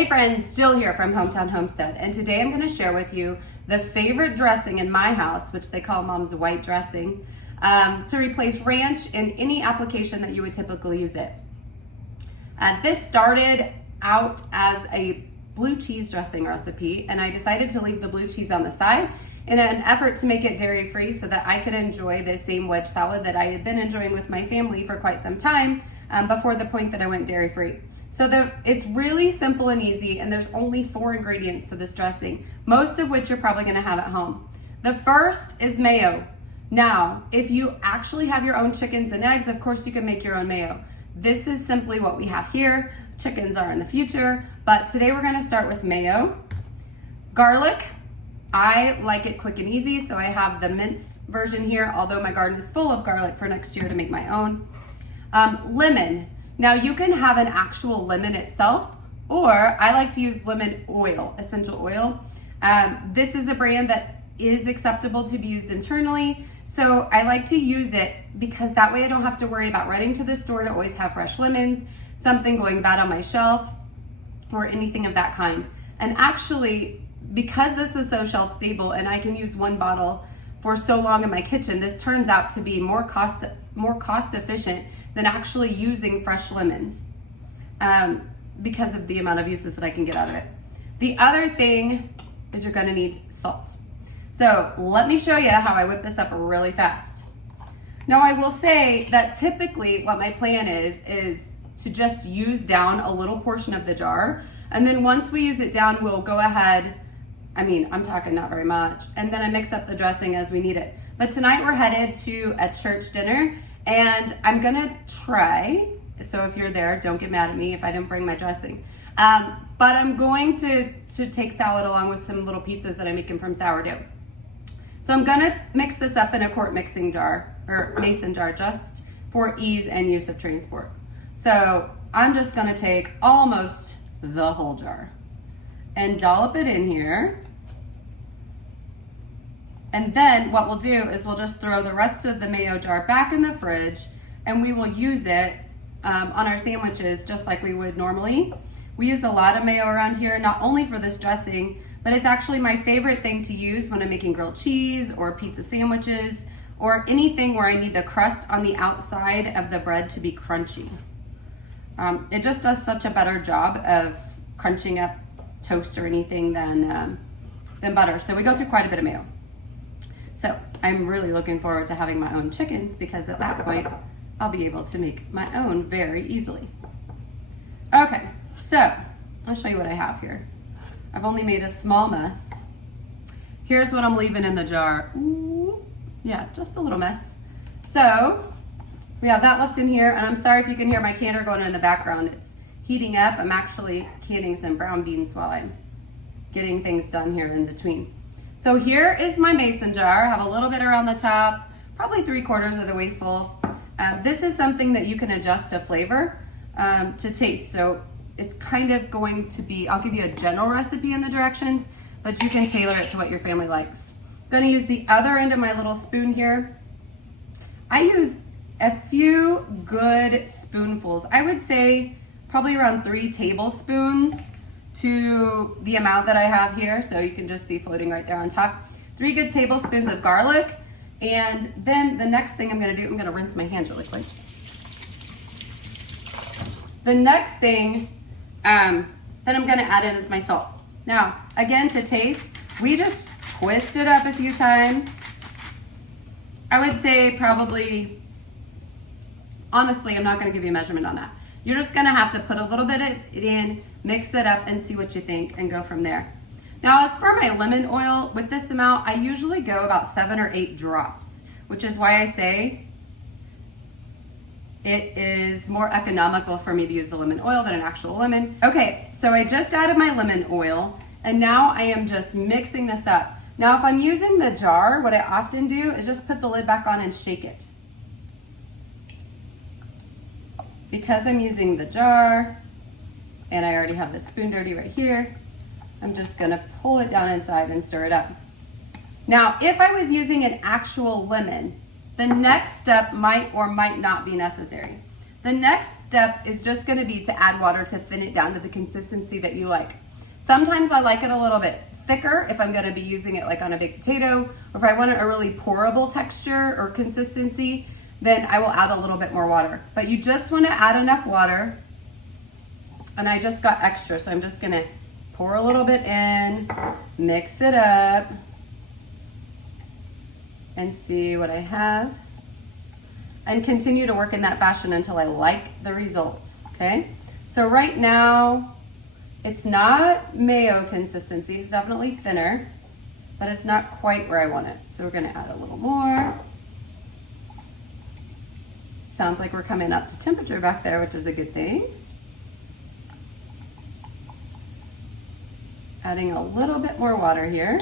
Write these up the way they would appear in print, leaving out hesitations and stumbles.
Hey friends, Jill here from Hometown Homestead, and today I'm going to share with you the favorite dressing in my house, which they call Mom's white dressing, to replace ranch in any application that you would typically use it. This started out as a blue cheese dressing recipe, and I decided to leave the blue cheese on the side in an effort to make it dairy-free so that I could enjoy the same wedge salad that I had been enjoying with my family for quite some time before the point that I went dairy-free. So it's really simple and easy, and there's only 4 ingredients to this dressing, most of which you're probably gonna have at home. The first is mayo. Now, if you actually have your own chickens and eggs, of course you can make your own mayo. This is simply what we have here. Chickens are in the future, but today we're gonna start with mayo. Garlic, I like it quick and easy, so I have the minced version here, although my garden is full of garlic for next year to make my own. Lemon. Now you can have an actual lemon itself, or I like to use lemon oil, essential oil. This is a brand that is acceptable to be used internally, so I like to use it because that way I don't have to worry about running to the store to always have fresh lemons, something going bad on my shelf, or anything of that kind. And actually, because this is so shelf stable and I can use 1 bottle for so long in my kitchen, this turns out to be more cost efficient than actually using fresh lemons because of the amount of uses that I can get out of it. The other thing is you're gonna need salt. So let me show you how I whip this up really fast. Now I will say that typically what my plan is to just use down a little portion of the jar, and then once we use it down, we'll go ahead, I'm talking not very much, and then I mix up the dressing as we need it. But tonight we're headed to a church dinner, and I'm gonna try, so if you're there, don't get mad at me if I didn't bring my dressing. But I'm going to take salad along with some little pizzas that I'm making from sourdough. So I'm gonna mix this up in a quart mixing jar, or mason jar, just for ease and use of transport. So I'm just gonna take almost the whole jar and dollop it in here. And then what we'll do is we'll just throw the rest of the mayo jar back in the fridge, and we will use it on our sandwiches just like we would normally. We use a lot of mayo around here, not only for this dressing, but it's actually my favorite thing to use when I'm making grilled cheese or pizza sandwiches or anything where I need the crust on the outside of the bread to be crunchy. It just does such a better job of crunching up toast or anything than butter. So we go through quite a bit of mayo. So I'm really looking forward to having my own chickens because at that point, I'll be able to make my own very easily. Okay, so I'll show you what I have here. I've only made a small mess. Here's what I'm leaving in the jar. Ooh, yeah, just a little mess. So we have that left in here, and I'm sorry if you can hear my canner going in the background. It's heating up. I'm actually canning some brown beans while I'm getting things done here in between. So here is my mason jar. I have a little bit around the top, probably 3/4 of the way full. This is something that you can adjust to flavor, to taste. So it's kind of going to be, I'll give you a general recipe in the directions, but you can tailor it to what your family likes. I'm gonna use the other end of my little spoon here. I use a few good spoonfuls. I would say probably around 3 tablespoons to the amount that I have here, so you can just see floating right there on top. 3 good tablespoons of garlic, and then the next thing I'm gonna rinse my hands really quick. The next thing that I'm gonna add in is my salt. Now, again, to taste, we just twist it up a few times. I would say probably, honestly, I'm not gonna give you a measurement on that. You're just gonna have to put a little bit of it in, mix it up, and see what you think, and go from there. Now, as for my lemon oil, with this amount, I usually go about 7 or 8 drops, which is why I say it is more economical for me to use the lemon oil than an actual lemon. Okay, so I just added my lemon oil, and now I am just mixing this up. Now, if I'm using the jar, what I often do is just put the lid back on and shake it. Because I'm using the jar, and I already have the spoon dirty right here, I'm just gonna pull it down inside and stir it up. Now, if I was using an actual lemon, the next step might or might not be necessary. The next step is just gonna be to add water to thin it down to the consistency that you like. Sometimes I like it a little bit thicker if I'm gonna be using it like on a baked potato, or if I want a really pourable texture or consistency, then I will add a little bit more water. But you just wanna add enough water, and I just got extra, so I'm just gonna pour a little bit in, mix it up, and see what I have. And continue to work in that fashion until I like the results, okay? So right now, it's not mayo consistency, it's definitely thinner, but it's not quite where I want it. So we're gonna add a little more. Sounds like we're coming up to temperature back there, which is a good thing. Adding a little bit more water here.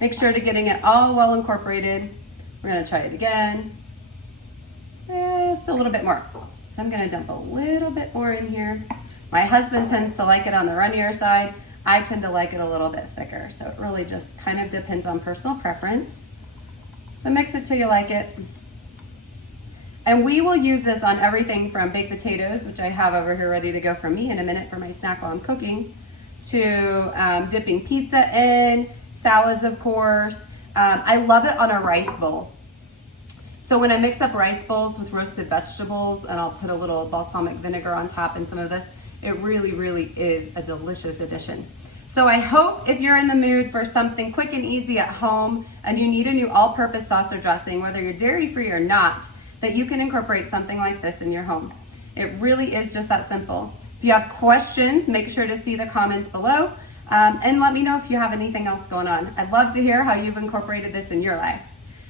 Make sure to getting it all well incorporated. We're gonna try it again. Just a little bit more. So I'm gonna dump a little bit more in here. My husband tends to like it on the runnier side. I tend to like it a little bit thicker. So it really just kind of depends on personal preference. So mix it till you like it. And we will use this on everything from baked potatoes, which I have over here ready to go for me in a minute for my snack while I'm cooking, to dipping pizza in, salads of course. I love it on a rice bowl. So when I mix up rice bowls with roasted vegetables and I'll put a little balsamic vinegar on top and some of this, it really, really is a delicious addition. So I hope if you're in the mood for something quick and easy at home and you need a new all-purpose sauce or dressing, whether you're dairy-free or not, that you can incorporate something like this in your home. It really is just that simple. If you have questions, make sure to see the comments below and let me know if you have anything else going on. I'd love to hear how you've incorporated this in your life.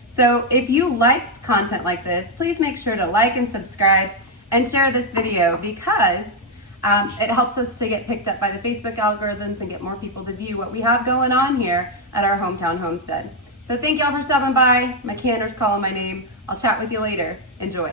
So if you liked content like this, please make sure to like and subscribe and share this video because it helps us to get picked up by the Facebook algorithms and get more people to view what we have going on here at our hometown homestead. So thank y'all for stopping by. My canner's calling my name. I'll chat with you later. Enjoy.